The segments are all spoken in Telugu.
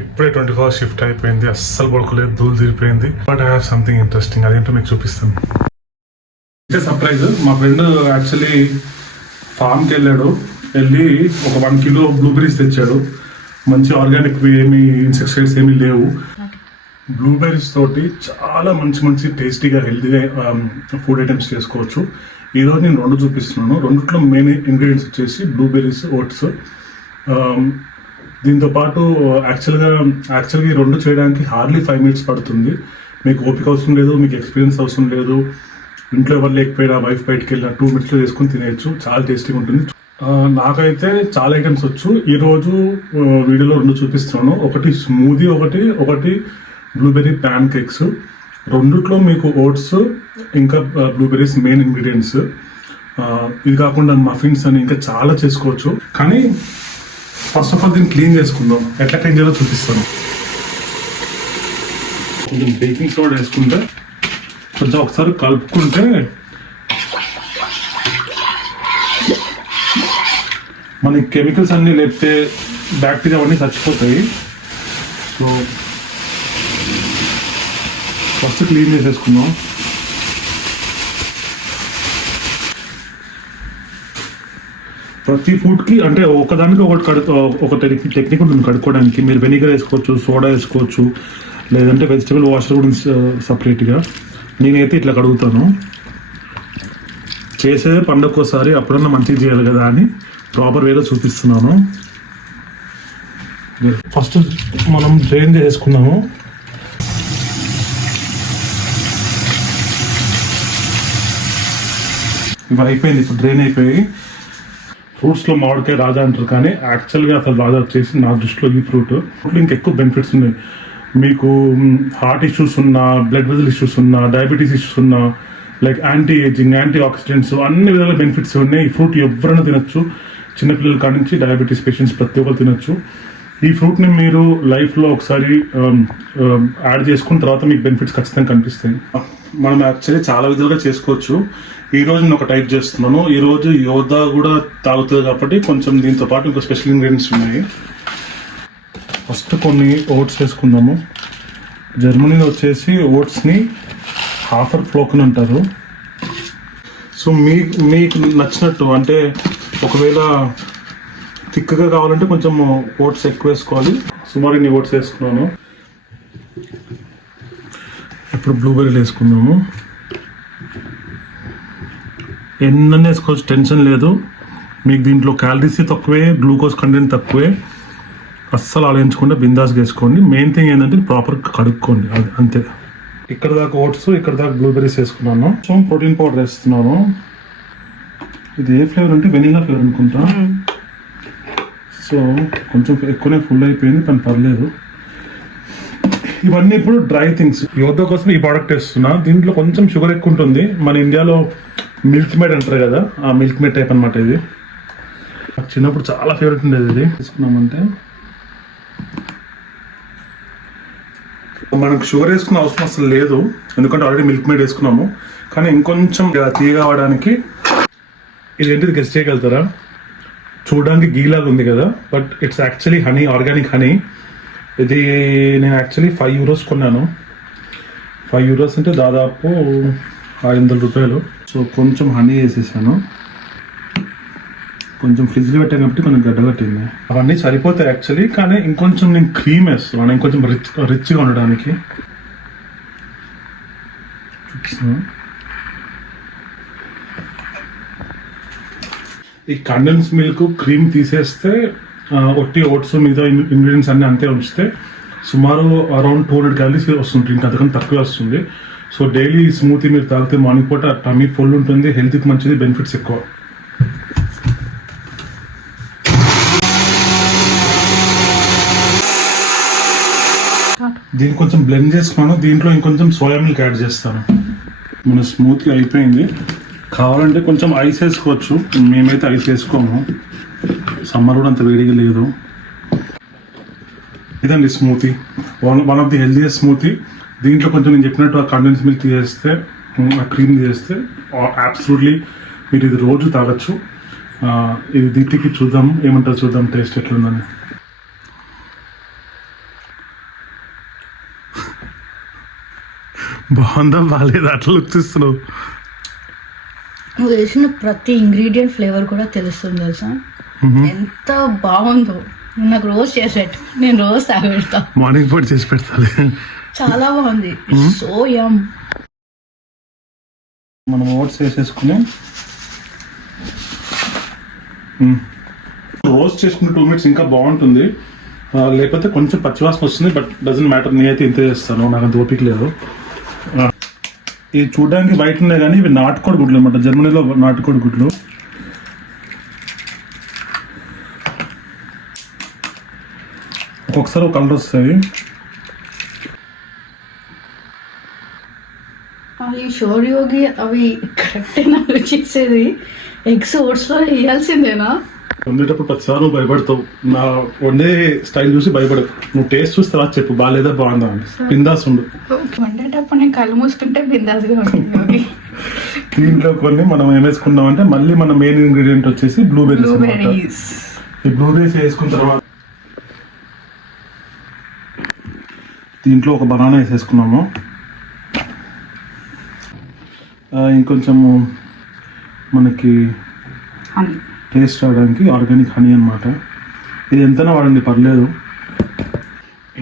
ఇప్పుడే 24 షిఫ్ట్ అయిపోయింది, అస్సలు పడుకోలేదు, ధూళి తీరిపోయింది. But I have something interesting, అదేంటో మీకు చూపిస్తాను. సర్ప్రైజ్, మా ఫ్రెండ్ యాక్చువల్లీ ఫామ్కి వెళ్ళి ఒక 1 కిలో బ్లూబెర్రీస్ తెచ్చాడు. మంచి ఆర్గానిక్, ఏమి ఇన్సెక్టిసైడ్స్ ఏమీ లేవు. బ్లూబెర్రీస్ తోటి చాలా మంచి టేస్టీగా హెల్తీగా ఫుడ్ ఐటమ్స్ చేసుకోవచ్చు. ఈరోజు నేను 2 చూపిస్తున్నాను. రెండిట్లో మెయిన్ ఇంగ్రీడియంట్స్ వచ్చేసి బ్లూబెర్రీస్, ఓట్స్. దీంతోపాటు యాక్చువల్గా ఈ 2 చేయడానికి హార్డ్లీ 5 మినిట్స్ పడుతుంది. మీకు ఓపిక అవసరం లేదు, మీకు ఎక్స్పీరియన్స్ అవసరం లేదు. ఇంట్లో ఎవరు లేకపోయినా వైఫ్ బయటకు వెళ్ళినా 2 మినిట్స్లో చేసుకుని తినేయచ్చు. చాలా టేస్టీగా ఉంటుంది. నాకైతే చాలా ఐటమ్స్ వచ్చు. ఈరోజు వీడియోలో 2 చూపిస్తున్నాను. ఒకటి స్మూదీ, ఒకటి బ్లూబెర్రీ ప్యాన్కేక్స్. రెండిట్లో మీకు ఓట్స్ ఇంకా బ్లూబెర్రీస్ మెయిన్ ఇంగ్రీడియంట్స్. ఇది కాకుండా మఫిన్స్ అని ఇంకా చాలా చేసుకోవచ్చు. కానీ ఫస్ట్ ఆఫ్ ఆల్ దీన్ని క్లీన్ చేసుకుందాం. ఎట్లా క్లీన్ చేయాలో చూపిస్తాను. కొంచెం బేకింగ్ సోడా వేసుకుంటే కొంచెం ఒకసారి కలుపుకుంటే మనకి కెమికల్స్ అన్నీ లేకపోతే బ్యాక్టీరియా అవన్నీ చచ్చిపోతాయి. సో ఫస్ట్ క్లీన్ చేసేసుకుందాం. ప్రతి ఫుడ్కి అంటే ఒకదానికి ఒక టెక్నిక్ ఉంటుంది కడుక్కోవడానికి. మీరు వెనిగర్ వేసుకోవచ్చు, సోడా వేసుకోవచ్చు, లేదంటే వెజిటబుల్ వాషర్ కూడా సపరేట్గా. నేనైతే ఇట్లా కడుగుతాను. చేసేదే పండుగకోసారి, అప్పుడన్నా మంచిగా చేయాలి కదా అని ప్రాపర్ వేలో చూపిస్తున్నాను. ఫస్ట్ మనం డ్రైన్ చేసుకున్నాము. ఇవి అయిపోయింది, ఇప్పుడు డ్రైన్ అయిపోయి. ఫ్రూట్స్లో మామిడికాయ రాజా అంటారు, కానీ యాక్చువల్గా అసలు రాజా వచ్చేసి నా దృష్టిలో ఈ ఫ్రూట్. ఇంకా ఎక్కువ బెనిఫిట్స్ ఉన్నాయి. మీకు హార్ట్ ఇష్యూస్ ఉన్నా, బ్లడ్ వెజల్ ఇష్యూస్ ఉన్నా, డయాబెటీస్ ఇష్యూస్ ఉన్నా, like anti ageing, anti oxidants, అన్ని విధాల బెనిఫిట్స్ ఉన్నాయి. ఈ ఫ్రూట్ ఎవరైనా తినొచ్చు. చిన్నపిల్లల కాడి నుంచి డయాబెటీస్ పేషెంట్స్ ప్రతి ఒక్కరు తినొచ్చు. ఈ ఫ్రూట్ని మీరు లైఫ్లో ఒకసారి యాడ్ చేసుకున్న తర్వాత మీకు బెనిఫిట్స్ ఖచ్చితంగా కనిపిస్తాయి. మనం యాక్చువల్లీ చాలా విధాలుగా చేసుకోవచ్చు. ఈరోజు నేను ఒక టైప్ చేస్తున్నాను. ఈరోజు యోధా కూడా తాగుతుంది కాబట్టి కొంచెం దీంతో పాటు ఇంకో స్పెషల్ ఇంగ్రీడియంట్స్ ఉన్నాయి. ఫస్ట్ కొన్ని ఓట్స్ వేసుకుందాము. జర్మనీలో వచ్చేసి ఓట్స్ని హాఫర్ ఫ్లోక్ అని అంటారు. సో మీకు నచ్చినట్టు, అంటే ఒకవేళ థిక్గా కావాలంటే కొంచెం ఓట్స్ ఎక్కువ వేసుకోవాలి. సుమారు ఇన్ని ఓట్స్ వేసుకున్నాను. ఇప్పుడు బ్లూబెర్రీలు వేసుకుందాము. ఎన్నన్నీ వేసుకోవచ్చు, టెన్షన్ లేదు. మీకు దీంట్లో క్యాలరీస్ తక్కువే, గ్లూకోజ్ కంటెంట్ తక్కువే. అస్సలు ఆలోచించకుండా బిందాస్గా వేసుకోండి. మెయిన్ థింగ్ ఏంటంటే ప్రాపర్ కడుక్కోండి, అది అంతే. ఇక్కడ దాకా ఓట్స్, ఇక్కడ దాకా బ్లూబెర్రీస్ వేసుకున్నాను. సో ప్రోటీన్ పౌడర్ వేస్తున్నాను. ఇది ఏ ఫ్లేవర్ అంటే వెనిలా ఫ్లేవర్ అనుకుంటా. సో కొంచెం ఎక్కువనే ఫుల్ అయిపోయింది, కానీ పర్లేదు. ఇవన్నీ ఇప్పుడు డ్రై థింగ్స్. యోధా కోసం ఈ ప్రోడక్ట్ వేస్తున్నా. దీంట్లో కొంచెం షుగర్ ఎక్కువ ఉంటుంది. మన ఇండియాలో మిల్క్ మేడ్ అంటారు కదా, ఆ మిల్క్ మేడ్ టైప్ అనమాట ఇది. చిన్నప్పుడు చాలా ఫేవరెట్ ఉండేది. ఇది తీసుకున్నామంటే మనకు షుగర్ వేసుకున్న అవసరం అసలు లేదు, ఎందుకంటే ఆల్రెడీ మిల్క్ మేడ్ వేసుకున్నాము. కానీ ఇంకొంచెం తీయగా అవడానికి ఇదేంటిది గెస్ట్ చేయగలుగుతారా? చూడడానికి గీలాగా ఉంది కదా, but it's actually honey, organic honey. ఇది నేను యాక్చువల్లీ €5 కొన్నాను. €5 అంటే దాదాపు ₹500. సో కొంచెం హనీ వేసేసాను. కొంచెం ఫ్రిడ్జ్లో పెట్టాను కాబట్టి కొంచెం గడ్డగట్టింది. అవన్నీ సరిపోతాయి యాక్చువల్లీ, కానీ ఇంకొంచెం నేను క్రీమ్ వేస్తున్నాను, ఇంకొంచెం రిచ్గా ఉండడానికి. ఈ కండెన్స్ మిల్క్, క్రీమ్ తీసేస్తే ఒట్టి ఓట్స్ మిగతా ఇంగ్రీడియంట్స్ అన్నీ అంతే ఉంచితే సుమారు అరౌండ్ 200 క్యాలరీస్ వస్తుంది. ఇంకా అంతకన్నా తక్కువ వస్తుంది. సో డైలీ స్మూతీ మీరు తాగితే మార్నింగ్ పూట టమీ ఫుల్ ఉంటుంది, హెల్త్కి మంచిది, బెనిఫిట్స్ ఎక్కువ. దీన్ని కొంచెం బ్లెండ్ చేసుకున్నాను. దీంట్లో ఇంకొంచెం సోయా మిల్క్ యాడ్ చేస్తాను. మన స్మూతీ అయిపోయింది. కావాలంటే కొంచెం ఐస్ వేసుకోవచ్చు. మేమైతే ఐస్ వేసుకోము, సమ్మర్ కూడా అంత వేడిగా లేదు. ఇదండి smoothie, one of the healthiest smoothie. దీంట్లో కొంచెం నేను చెప్పినట్టు ఆ కండెన్స్ మిల్క్ తీసేస్తే, ఆ క్రీమ్ తీసేస్తే అబ్సల్యూట్లీ మీరు ఇది రోజు తాగొచ్చు. ఇది దీప్తికి చూద్దాం, ఏమంటారు చూద్దాం టేస్ట్ ఎట్లుందని. బాగుందా బాగాలేదు అట్లా లుక్ ఇస్తున్నావు. నువ్వు వేసిన ప్రతి ఇంగ్రీడియంట్ ఫ్లేవర్ కూడా తెలుస్తుంది తెలుసా, ఎంత బాగుందో. నాకు రోజు చేసి పెట్టు, నేను రోజు తాగబెడతా. మార్నింగ్ పూట చేసి పెడతాలి. చాలా బాగుంది, సో యమ్. మనం ఓట్స్ వేసేసుకుని రోస్ట్ చేసుకుని 2 minutes ఇంకా బాగుంటుంది. లేకపోతే కొంచెం పచ్చివాసన వస్తుంది, బట్ డజంట్ మ్యాటర్. నేనైతే ఇంత చేస్తాను, నాకు అంత ఓపిక లేదు. ఇవి చూడడానికి బయట ఉన్నాయి కానీ ఇవి నాటుకోడి గుడ్లు అనమాట, జర్మనీలో నాటుకోడి గుడ్లు. ఒక్కొక్కసారి ఒక కలర్ వస్తాయి. అవి షోర్ యోగి అవి కరెక్టేనా చేసేది? ఎగ్స్ ఓట్స్లో వేయాల్సిందేనా? వండేటప్పుడు ప్రతిసారి నువ్వు భయపడతావు, నా వండే స్టైల్ చూసి భయపడవు. నువ్వు టేస్ట్ చూస్తే తర్వాత చెప్పు బాగాలేదా బాగుందా అని. బిందాస్ ఉండు. వండేటప్పుడు నేను కళ్ళు మూసుకుంటే బిందాస్గా ఉంటుంది. దీంట్లో కొన్ని మనం ఏం వేసుకున్నాం అంటే మళ్ళీ మన మెయిన్ ఇంగ్రీడియంట్ వచ్చేసి బ్లూబెర్రీస్. ఈ బ్లూబెర్రీస్ వేసుకున్న తర్వాత దీంట్లో ఒక బనానా వేసేసుకున్నాము. ఇంకొంచెము మనకి టేస్ట్ రావడానికి ఆర్గానిక్ హనీ అనమాట. ఇది ఎంతైనా వాడండి పర్లేదు.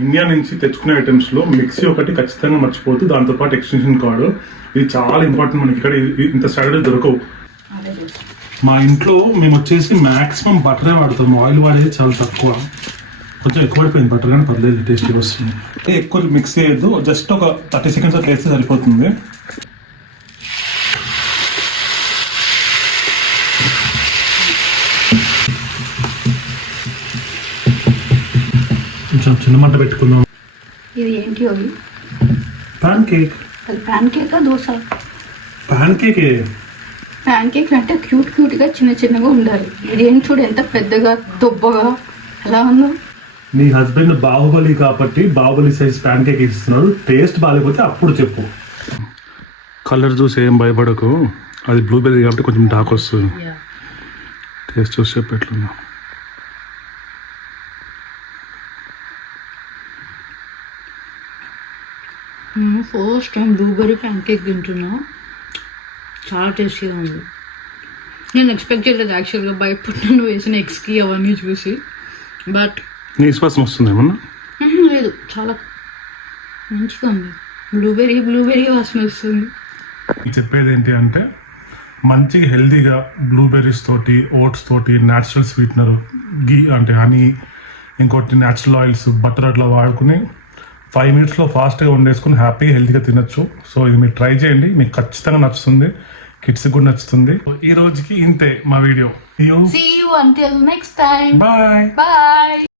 ఇండియా నుంచి తెచ్చుకునే ఐటమ్స్లో మిక్సీ ఒకటి ఖచ్చితంగా మర్చిపోతూ, దాంతోపాటు ఎక్స్టెన్షన్ కార్డు. ఇది చాలా ఇంపార్టెంట్. మనకి ఇక్కడ ఇంత స్టాండర్డ్ దొరకవు. మా ఇంట్లో మేము వచ్చేసి మ్యాక్సిమం బటరే వాడతాము, ఆయిల్ వాడేది చాలా తక్కువ. కొంచెం ఎక్కువ పడిపోయింది బటర్, కానీ పర్లేదు, టేస్టీ వస్తుంది. ఎక్కువ మిక్స్ చేయొద్దు, జస్ట్ ఒక 30 seconds అట్లా వేస్తే సరిపోతుంది. కొంచెం చిన్న మంట పెట్టుకుందాం. ఇది ఏంటి అవి? Pan cake. అది ప్యాన్ కేకా దోశ? ప్యాన్ కేకే. ప్యాన్ కేక్ అంటే క్యూట్గా చిన్న చిన్నగా ఉండాలి. ఇది ఏం చూడు ఎంత పెద్దగా దొబ్బగా ఎలా ఉందో. నీ హస్బెండ్ బాహుబలి కాబట్టి బాహుబలి సైజ్ ప్యాన్ కేక్ ఇస్తున్నాడు. టేస్ట్ బాగాలేకపోతే అప్పుడు చెప్పు. కలర్ చూసి ఏం భయపడకు, అది బ్లూబెర్రీ కాబట్టి కొంచెం డార్క్ వస్తుంది. టేస్ట్ చూసి చెప్పు ఎట్లుందో. First time blueberry pan cake తింటున్నా, చాలా టేస్టీగా ఉంది. నేను ఎక్స్పెక్ట్ చేయలేదు యాక్చువల్గా, భయపడ్డా నువ్వు వేసిన ఎగ్స్కి అవన్నీ చూసి. బట్ నీ విశ్వాసం వస్తుంది ఏమన్నా? లేదు, చాలా మంచిగా ఉంది. బ్లూబెర్రీ వాసన వస్తుంది. చెప్పేది ఏంటి అంటే మంచిగా హెల్తీగా బ్లూబెర్రీస్ తోటి, ఓట్స్ తోటి, న్యాచురల్ స్వీట్నర్, గీ అంటే హనీ, ఇంకోటి న్యాచురల్ ఆయిల్స్, బటర్ అట్లా వాడుకుని 5 minutesలో ఫాస్ట్గా వండేసుకుని హ్యాపీగా హెల్తీగా తినొచ్చు. సో ఇది మీరు ట్రై చేయండి, మీకు ఖచ్చితంగా నచ్చుతుంది, కిడ్స్కి కూడా నచ్చుతుంది. ఈ రోజుకి ఇంతే మా video. See you until next time. Bye. Bye.